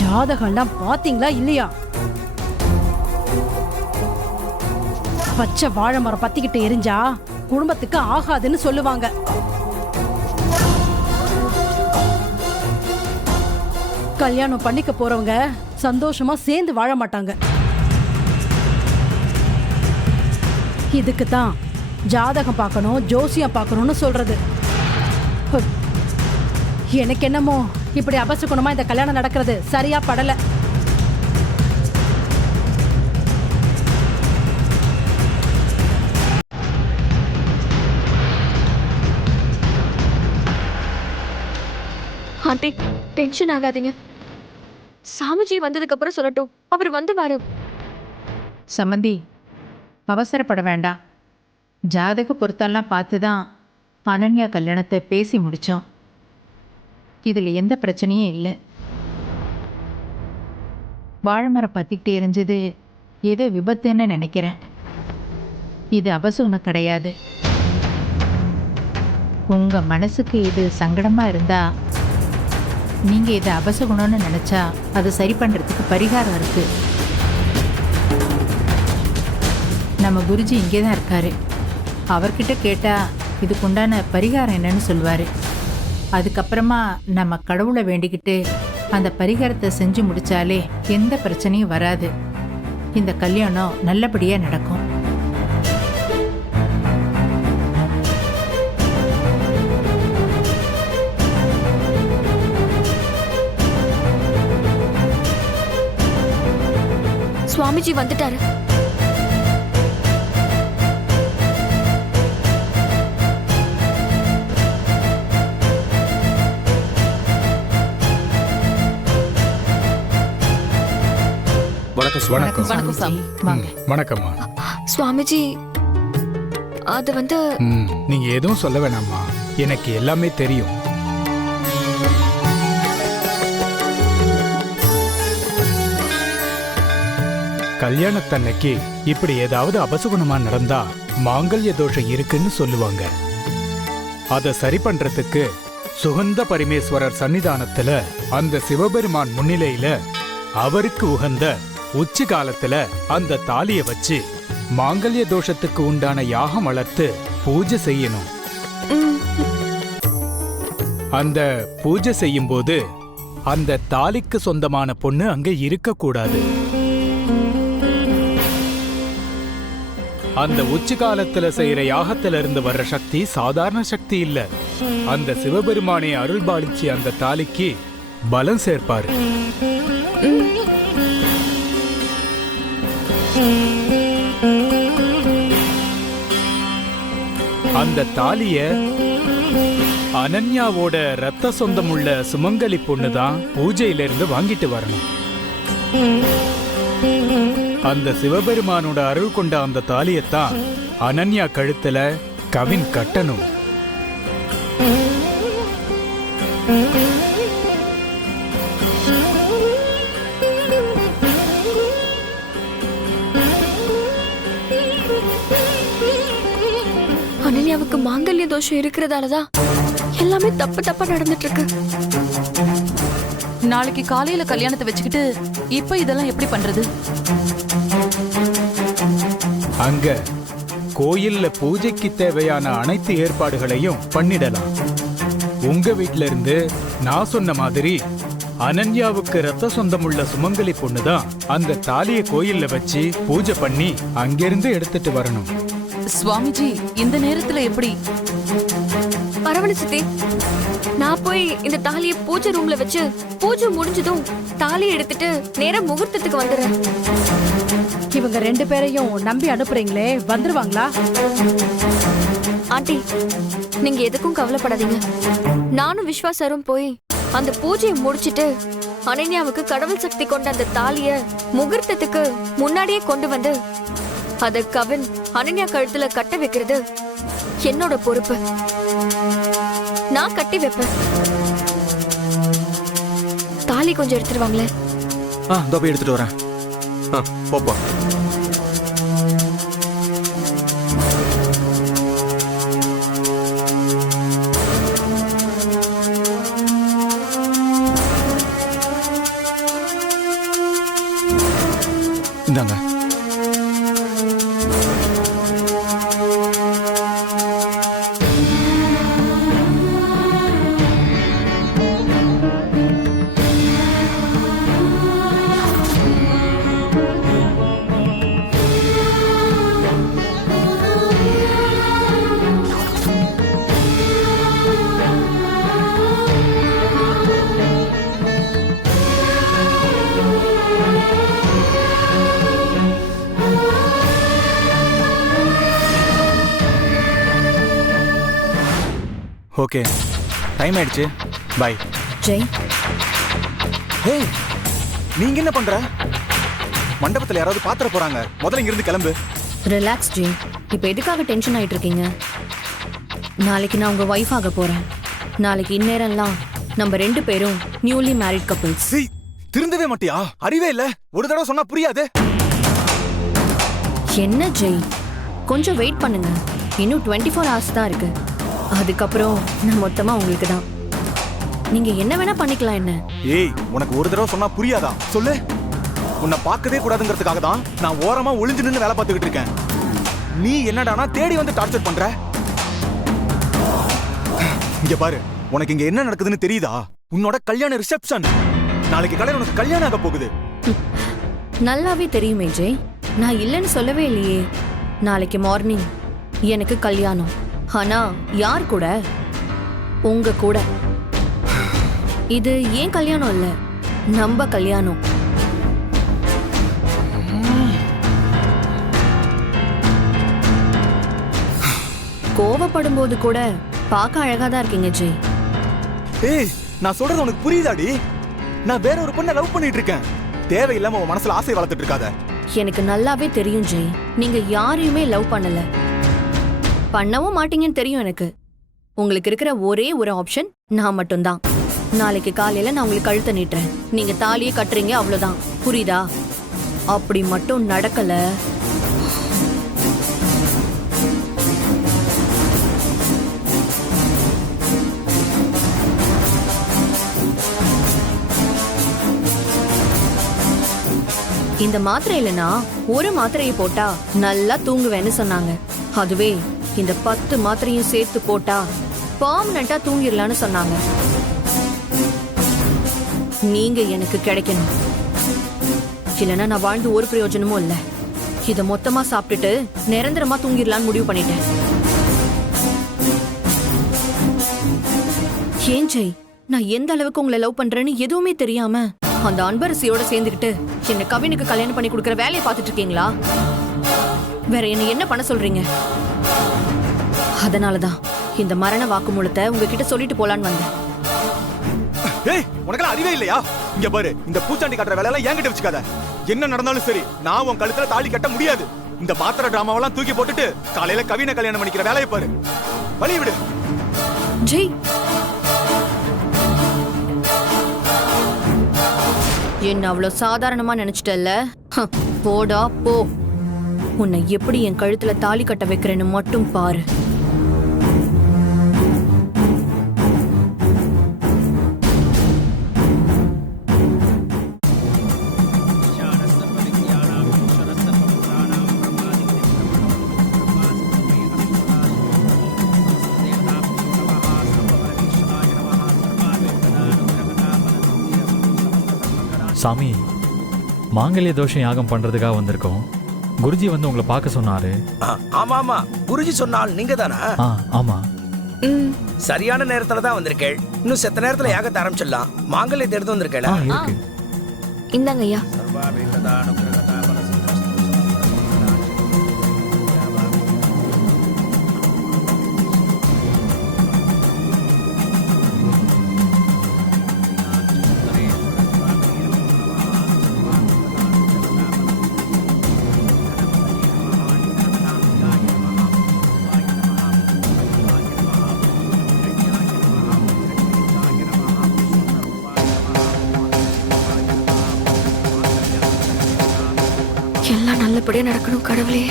ஜாதகம்லாம் பாத்தீங்களா இல்லையா? பச்சை வாழை மரம் பத்திக்கிட்டு எரிஞ்சா குடும்பத்துக்கு ஆகாதுன்னு சொல்லுவாங்க. கல்யாணம் பண்ணிக்க போறவங்க சந்தோஷமா சேர்ந்து வாழ மாட்டாங்க. இதுக்கு தான் ஜாதகம் பார்க்கணும், ஜோசியம் பார்க்கணும்னு சொல்றது. எனக்கு என்னமோ இப்படி அபசகுணமா இந்த கல்யாணம் நடக்கிறது சரியா படல. ஆண்டி, டென்ஷன் ஆகாதீங்க. சாமிஜி வந்ததுக்கு அப்புறம் சொல்லட்டும், அவர் வந்து வாரு. சம்மந்தி, அவசரப்பட வேண்டாம். ஜாதக பொருத்தெல்லாம் பார்த்து தான் அனன்யா கல்யாணத்தை பேசி முடித்தோம். இதில் எந்த பிரச்சனையும் இல்லை. வாழைமரம் பற்றிக்கிட்டு எரிஞ்சது ஏதோ விபத்துன்னு நினைக்கிறேன். இது அபசகுணம் கிடையாது. உங்கள் மனசுக்கு இது சங்கடமாக இருந்தால் நீங்கள் இதை அபசகுணம்னு நினச்சா அதை சரி பண்ணுறதுக்கு பரிகாரம் இருக்குது. நம்ம குருஜி இங்கே தான் இருக்கார். அவர்கிட்ட கேட்டால் இதுக்குண்டான பரிகாரம் என்னன்னு சொல்லுவார். அதுக்கப்புறமா நம்ம கடவுளை வேண்டிக்கிட்டு அந்த பரிகாரத்தை செஞ்சு முடித்தாலே எந்த பிரச்சனையும் வராது. இந்த கல்யாணம் நல்லபடியாக நடக்கும். சுவாமிஜி வந்துட்டாரு. வணக்கம். வணக்கம் சாமி. வாங்க. வணக்கம்மா. சுவாமிஜி, அது வந்து நீங்க எதுவும் சொல்ல வேணாம்மா, எனக்கு எல்லாமே தெரியும். கல்யாணத்தன்னைக்கு இப்படி ஏதாவது அபசகுணமா நடந்தா மாங்கல்ய தோஷம் இருக்குன்னு சொல்லுவாங்க. அதை சரி பண்றதுக்கு சுகந்த பரமேஸ்வரர் சன்னிதானத்துல அந்த சிவபெருமான் முன்னிலையில அவருக்கு உகந்த உச்சி காலத்துல அந்த தாலிய வச்சு மாங்கல்ய தோஷத்துக்கு உண்டான யாகம் வளர்த்து பூஜை செய்யணும். அந்த பூஜை செய்யும் போது அந்த தாலிக்கு சொந்தமான பொண்ணு அங்க இருக்க கூடாது. அந்த உச்சி காலத்துல செய்யற யாகத்துல இருந்து வர்ற சக்தி சாதாரண சக்தி இல்ல. அந்த சிவபெருமானை அருள் பாலிச்சு அந்த தாலிக்கு பலம் சேர்ப்பாரு. அந்த தாலிய அனன்யாவோட ரத்த சொந்தமுள்ள சுமங்கலி பொண்ணுதான் பூஜையில இருந்து வாங்கிட்டு வரணும். அந்த சிவபெருமானோட அருள் கொண்ட அந்த தாலியத்தான் அனன்யா கழுத்துல கவின் கட்டணும். அனன்யாவுக்கு மாங்கல்ய தோஷம் இருக்கிறதாலதான் எல்லாமே தப்பா நடந்துட்டு இருக்கு. நாளைக்கு காலையில கல்யாணத்தை வச்சுக்கிட்டு இப்ப இதெல்லாம் எப்படி பண்றது? அங்க கோயில்ல பூஜைக்கு தேவையான அனைத்து ஏற்பாடுகளையும் பண்ணிடலாம். உங்க வீட்ல இருந்து நான் சொன்ன மாதிரி அனன்யாவுக்கு ரத்த சொந்தமுள்ள சுமங்கலி பொண்ணுதான் அந்த தாலிய கோயில்ல வச்சு பூஜை பண்ணி அங்கிருந்து எடுத்துட்டு வரணும். சுவாமிஜி, இந்த நேரத்துல எப்படி? பரவாயில்ல சித்தி, நான் போய் இந்த தாலியை பூஜை ரூம்ல வச்சு பூஜை முடிஞ்சதும் தாலியை எடுத்துட்டு நேரா முகூர்த்தத்துக்கு வந்துடுறேன். இவங்க ரெண்டு பேரையும் நம்பி அனுப்புறீங்களே, வந்துருவாங்களா? ஆண்டி, நீங்க எதுக்கும் கவலைப்படாதீங்க. நானும் விஸ்வாசரும் போய் அந்த பூஜையை முடிச்சிட்டு அனன்யாவுக்கு கடவுள் சக்தி கொண்ட அந்த தாலிய முகூர்த்தத்துக்கு முன்னாடியே கொண்டு வந்து அத கவின் அனன்யா கழுத்துல கட்ட வைக்கிறது என்னோட பொறுப்பு. நான் கட்டி வைப்பேன். தாலி கொஞ்சம் எடுத்துருவாங்களே. போய் எடுத்துட்டு வரேன். போப்பா. ஓகே, டைம் ஆயிடுச்சு. பை. ஜெய், ஹே, நீங்க என்ன பண்ற? மண்டபத்துல யாராவது பாத்திர போறாங்க. முதல்ல இங்க இருந்து கிளம்பு. ரிலாக்ஸ் ஜெய். இப்போ எதுக்காக டென்ஷன் ஆயிட்டு இருக்கீங்க? நாளைக்கு நான் உங்க ஒய்ஃப் ஆக போறேன். நாளைக்கு இந்நேரம்லாம் நம்ம 2 பேரும் நியூலி மேரிட் கப்பிள்ஸ். சீ, திருந்தவே மாட்டியா? அறிவே இல்ல. ஒரு தடவை சொன்னா புரியாது. என்ன ஜெய், கொஞ்சம் வெயிட் பண்ணுங்க. இன்னும் 24 hours தான் இருக்கு. அதுக்கப்புறம் நான் மொத்தமா உங்களுக்கு தான். நீங்க என்ன வேணா பண்ணிக்கலாம். என்ன? ஏய், உனக்கு ஒரு தடவை சொன்னா புரியாதா? சொல்லு. உன்னை பார்க்கவே கூடாதுங்கிறதுக்காக தான் நான் ஓரமா ஒளிஞ்சு நின்னு வேலை பார்த்துக்கிட்டு இருக்கேன். நீ என்னடானா தேடி வந்து டார்ச்சர் பண்ற. இங்க பாரு, உனக்கு இங்க என்ன நடக்குதுன்னு தெரியுதா? உன்னோட கல்யாண ரிசப்ஷன். நாளைக்கு காலையில உனக்கு கல்யாணம் ஆக போகுது. நல்லாவே தெரியுமே ஜெய், நான் இல்லைன்னு சொல்லவே இல்லையே. நாளைக்கு மார்னிங் எனக்கு கல்யாணம். ஆனா யார் கூட? உங்க கூட. இது ஏன் கல்யாணம் இல்ல, நம்ம கல்யாணம். கோவப்படும் போது கூட பார்க்க அழகாதான் இருக்கீங்க ஜெய். ஏய், நான் சொல்றது உனக்கு புரியுதாடி? நான் வேற ஒரு பொண்ணை லவ் பண்ணிட்டு இருக்கேன். தேவையில்லாம உன் மனசுல ஆசை வளர்த்துட்டு இருக்காத. எனக்கு நல்லாவே தெரியும் ஜெய், நீங்க யாரையுமே லவ் பண்ணல, பண்ணவும் மாட்டீங்கன்னு தெரியும் எனக்கு. உங்களுக்கு இருக்கிற ஒரே ஒரு ஆப்ஷன் நான் மட்டும்தான். நாளைக்கு காலையில நான் உங்களுக்கு கழுத்தை நீட்டுறேன். நீங்க தாலியை கட்டுறீங்க, அவ்வளவுதான். புரியுதா? அப்படி மட்டும் நடக்கல, இந்த மாத்திரை இல்லைன்னா ஒரு மாத்திரையை போட்டா நல்லா தூங்குவேன்னு சொன்னாங்க. அதுவே இந்த 10 மாத்திரையும் சேர்த்து போட்டா பெர்மனண்டா தூங்கிடலான்னு சொன்னாங்க. நீங்க எனக்கு கிடைக்கணும், இல்லைன்னா நான் வாழ்ந்து ஒரு பிரயோஜனமும் இல்ல. இத மொத்தமா சாப்பிட்டுட்டு நிரந்தரமா தூங்கிடலான்னு முடிவு பண்ணிட்டேன். ஏன் ஜெய், நான் எந்த அளவுக்கு உங்களை லவ் பண்றேன்னு எதுவுமே தெரியாம அந்த அன்பரசியோட சேர்ந்துக்கிட்டு என்ன கவினுக்கு கல்யாணம் பண்ணி கொடுக்கற வேலையை பார்த்துட்டு இருக்கீங்களா? வேற என்ன பண்ண சொல்றீங்க? அதனாலதான் இந்த மரண வாக்குமூலத்தை உங்ககிட்ட சொல்லிட்டு போலான்னு வந்தேன். ஏய், உனக்கெல்லாம் அறிவே இல்லையா? இங்க பாரு, இந்த பூச்சாண்டி காட்டுற வேலையெல்லாம் என்கிட்ட வச்சுக்காத. என்ன நடந்தாலும் சரி, நான் உன் கழுத்துல தாலி கட்ட முடியாது. இந்த மாத்திரை டிராமாவெல்லாம் தூக்கி போட்டுட்டு காலையில கவினை கல்யாணம் பண்ணிக்கிற வேலையை பாரு. வழி விடு. ஜெய், என்ன அவ்வளவு சாதாரணமா நினைச்சிட்டல்ல? போடா போ. உன்னை எப்படி என் கழுத்துல தாலி கட்ட வைக்கிறேன்னு மட்டும் பாரு. சாமி, மாங்கல்ய தோஷம் யாகம் பண்றதுக்காக வந்திருக்கோம். குருஜி வந்து உங்களை பார்க்க சொன்னாரு. ஆமா ஆமா, குருஜி சொன்னால் நீங்க தானா? ஆமா. சரியான நேரத்துல தான் வந்திருக்கேள். இன்னும் செத்த நேரத்துல யாகத்தை ஆரம்பிச்சிடலாம். மாங்கல்யத்தை எடுத்து வந்திருக்கேளா? இருக்கு. இந்தாங்க ஐயா. எல்லாம் நல்லபடியா நடக்கணும் கடவுளே.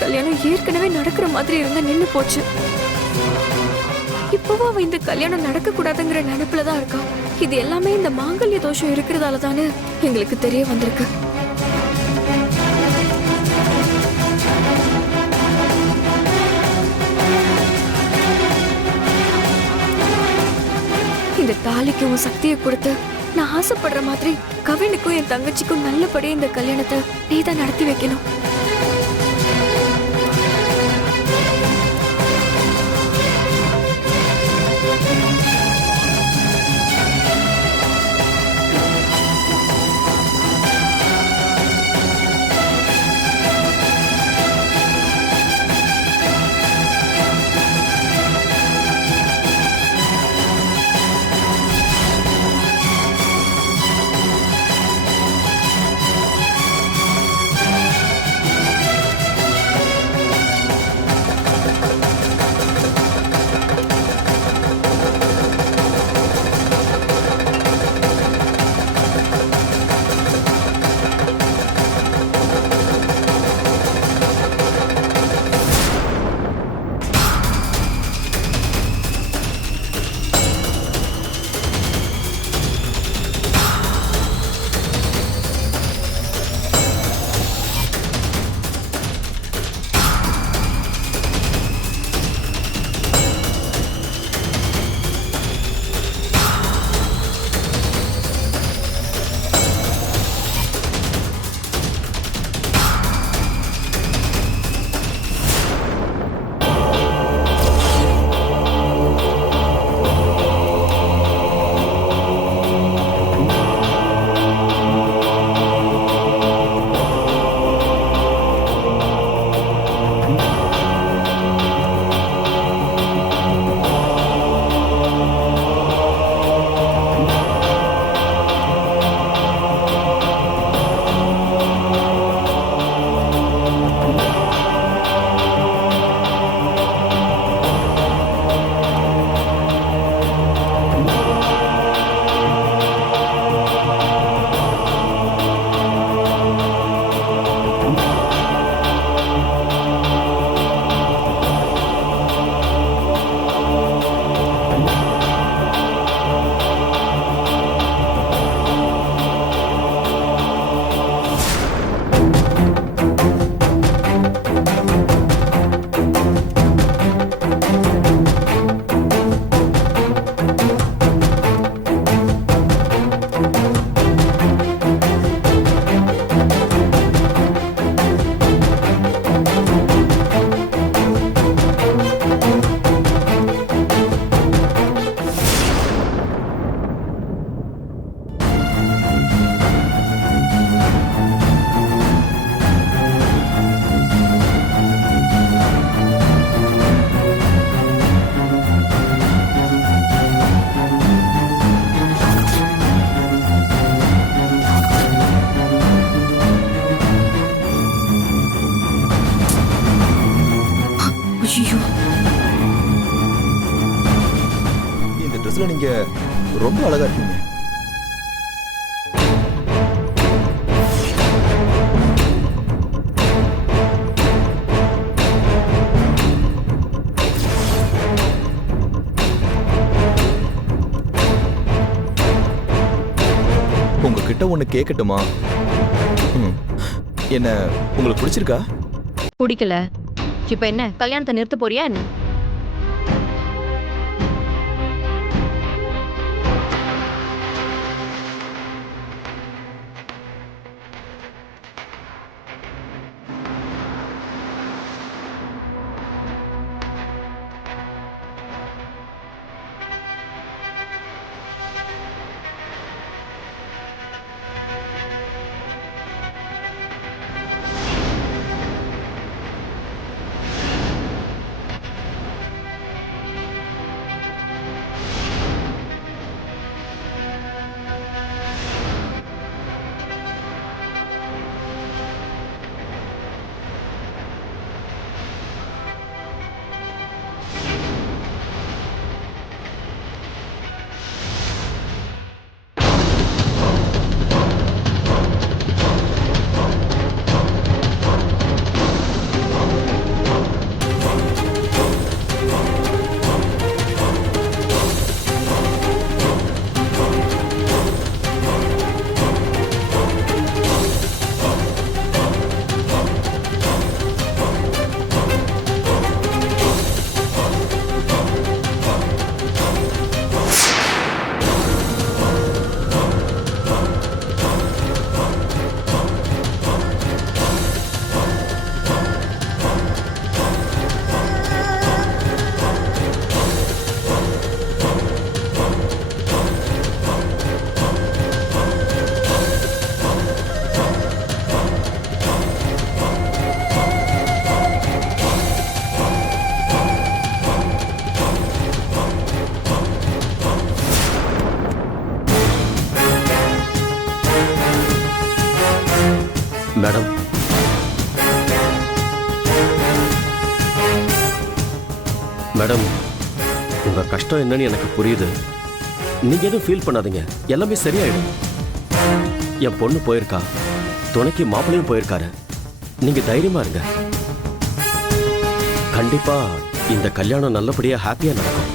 கல்யாணம் ஏற்கனவே நடக்கிற மாதிரி இருந்தா நின்னு போச்சு. இப்பவும் அவ இந்த கல்யாணம் நடக்க கூடாதுங்கிற நினைப்புலதான் இருக்கா. இது எல்லாமே இந்த மாங்கல்ய தோஷம் இருக்கிறதால தானே எங்களுக்கு தெரிய வந்திருக்கு. இந்த தாலிக்கு உன் சக்தியை கொடுத்து நான் ஆசைப்படுற மாதிரி கவினுக்கும் என் தங்கச்சிக்கும் நல்லபடியா இந்த கல்யாணத்தை நீதான் நடத்தி வைக்கணும். நீங்க ரொம்ப அழகா இருக்கீங்க. உங்ககிட்ட ஒண்ணு கேட்கட்டுமா? என்ன உங்களுக்கு பிடிச்சிருக்கா? பிடிக்கல. இப்ப என்ன கல்யாணத்தை நிறுத்த போறியா என்ன? மேடம், உங்க கஷ்டம் என்னன்னு எனக்கு புரியுது. நீங்க எதுவும் ஃபீல் பண்ணாதீங்க, எல்லாமே சரியாயிடும். என் பொண்ணு போயிருக்கா, துணைக்கு மாப்பிள்ளையும் போயிருக்காரு. நீங்க தைரியமா இருங்க. கண்டிப்பா இந்த கல்யாணம் நல்லபடியா ஹாப்பியா நடக்கும்.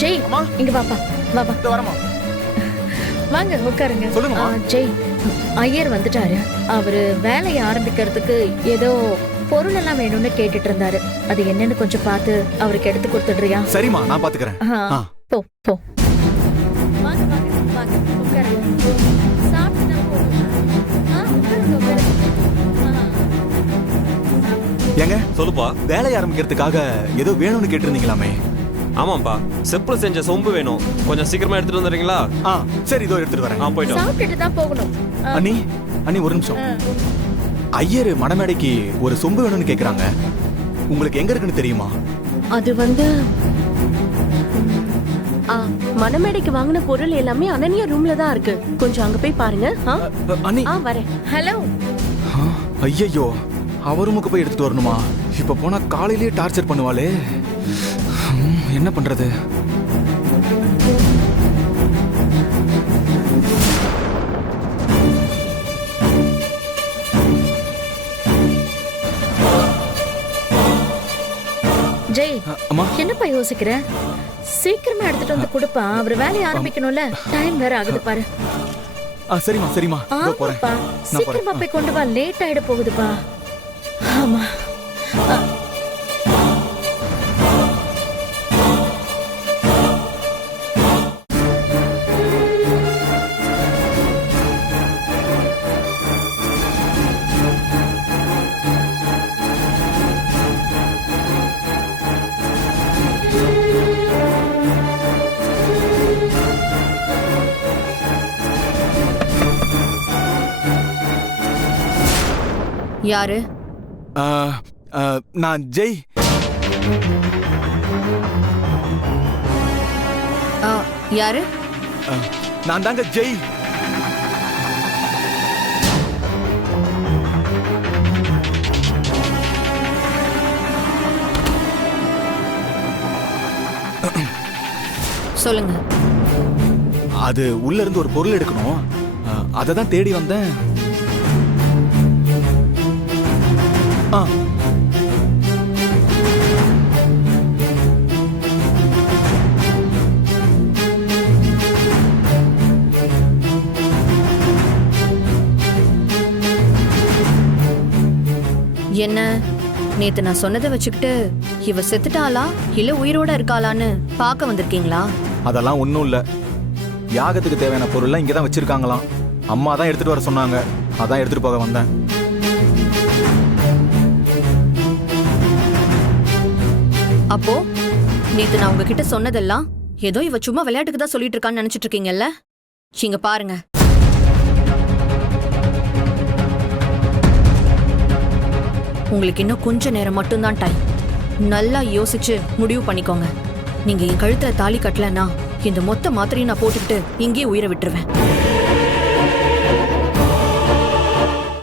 ஜெய், இங்க வாப்பா, வா வா. வரமா வாங்க உட்காருங்க. சொல்லுங்கம்மா. ஜெய், ஐயர் வந்துட்டாரு. அவரு வேலையை ஆரம்பிக்கிறதுக்கு ஏதோ பொருள் எல்லாம் வேணும்னு கேட்டுட்டு இருந்தாரு. அது என்னன்னு கொஞ்சம் பார்த்து அவருக்கு எடுத்து கொடுத்துடுறியா? சரிம்மா, நான் பாத்துக்கிறேன். போ போ. வாங்க வாங்க வாங்க உட்காருங்க. சாப்பிட்டு தான் போகணும். உட்காருங்க உட்காருங்க. ஏங்க சொல்லுப்பா. வேலையை ஆரம்பிக்கிறதுக்காக ஏதோ வேணும்னு கேட்டிருந்தீங்களாமே? ஆமாப்பா, செப்புல செஞ்ச சொம்பு வேணும். கொஞ்சம் சீக்கிரமா எடுத்துட்டு வந்துடுறீங்களா? சரி, இதோ எடுத்துட்டு வரேன். போயிட்டோம். சாப்பிட்டுட்டு தான் போகணும். அண்ணி அண்ணி, ஒரு நிமிஷம். ஐயர் மணமேடைக்கு ஒரு சொம்பு வேணும்னு கேக்குறாங்க. உங்களுக்கு எங்க இருக்குன்னு தெரியுமா? அது வந்து மணமேடைக்கு வாங்கின பொருள் எல்லாமே அனன்யா ரூம்ல தான் இருக்கு. கொஞ்சம் அங்க போய் பாருங்க. அண்ணி வரேன். ஹலோ. ஐயோ, அவர் ரூமுக்கு போய் எடுத்துட்டு வரணுமா? இப்ப போனா காலையிலேயே டார்ச்சர் பண்ணுவாளே. என்ன பண்றது? ஜெய், என்னப்பா யோசிக்கிற? சீக்கிரமா எடுத்துட்டு வந்து கொடுப்பா. அவர் வேலையை ஆரம்பிக்கணும்ல. டைம் வேற ஆகுது பாரு. சரிமா சரிமா, போறேன். சீக்கிரமா போய் கொண்டு வா, லேட் ஆயிட போகுதுப்பா. ஆமா. யாரு? நான் ஜெய். யாரு? நான் தாங்க ஜெய். சொல்லுங்க. அது உள்ள இருந்து ஒரு பொருள் எடுக்கணும். அதை தான் தேடி வந்தேன். என்ன, நேத்து நான் சொன்னதை வச்சுக்கிட்டு இவ செத்துட்டாளா இல்ல உயிரோட இருக்காளான்னு பார்க்க வந்திருக்கீங்களா? அதெல்லாம் ஒண்ணும் இல்ல. யாகத்துக்கு தேவையான பொருள்லாம் இங்கதான் வச்சிருக்காங்களாம். அம்மா தான் எடுத்துட்டு வர சொன்னாங்க. அதான் எடுத்துட்டு போக வந்தேன். அப்போ நேத்து நான் உங்ககிட்ட சொன்னதெல்லாம் ஏதோ இவ சும்மா விளையாட்டுக்கு தான் சொல்லிட்டு இருக்கான்னு நினைச்சிட்டு இருக்கீங்கல்ல? இங்க பாருங்க. உங்களுக்கு இன்னும் கொஞ்ச நேரம் மட்டும்தான் டைம். நல்லா யோசிச்சு முடிவு பண்ணிக்கோங்க. நீங்க என் கழுத்துல தாலி கட்டலன்னா இந்த மொத்த மாத்திரையும் நான் போட்டுக்கிட்டு இங்கேயே உயிரை விட்டுருவேன்.